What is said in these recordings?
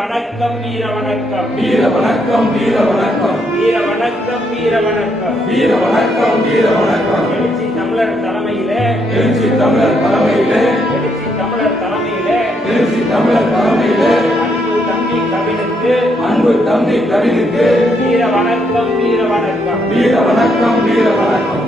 வணக்கம் வீர வணக்கம் வீர வணக்கம் வீர வணக்கம் வீர வணக்கம் வீர வணக்கம் வீர வணக்கம் வீர வணக்கம் எழுச்சி தமிழர் தலைமையிலே எழுச்சி தமிழர் தலைமையிலே எழுச்சி தமிழர் தலைமையிலே எழுச்சி தமிழர் தலைமையிலே அன்பு தம்பி கவினுக்கு அன்பு தம்பி கவினுக்கு வீர வணக்கம் வீர வணக்கம் வீர வணக்கம் வீர வணக்கம்.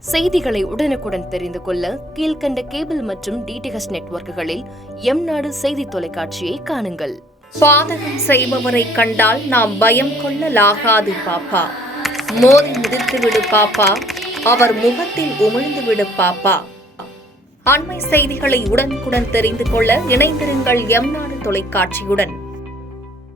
செய்திகளை உடனுக்குடன் தெரிந்து கொள்ள கீழ்கண்ட கேபிள் மற்றும் டிடிஎச் நெட்வொர்க்குகளில் எம்நாடு செய்தி தொலைக்காட்சியை காணுங்கள். பாதகம் செய்பவரை கண்டால் நாம் பயம் கொள்ளலாகாது பாப்பா. மோதி மிதித்துவிடு பாப்பா, அவர் முகத்தில் உமிழ்ந்துவிடு பாப்பா. அண்மை செய்திகளை உடனுக்குடன் தெரிந்து கொள்ள இணைந்திருங்கள் எம்நாடு தொலைக்காட்சியுடன்.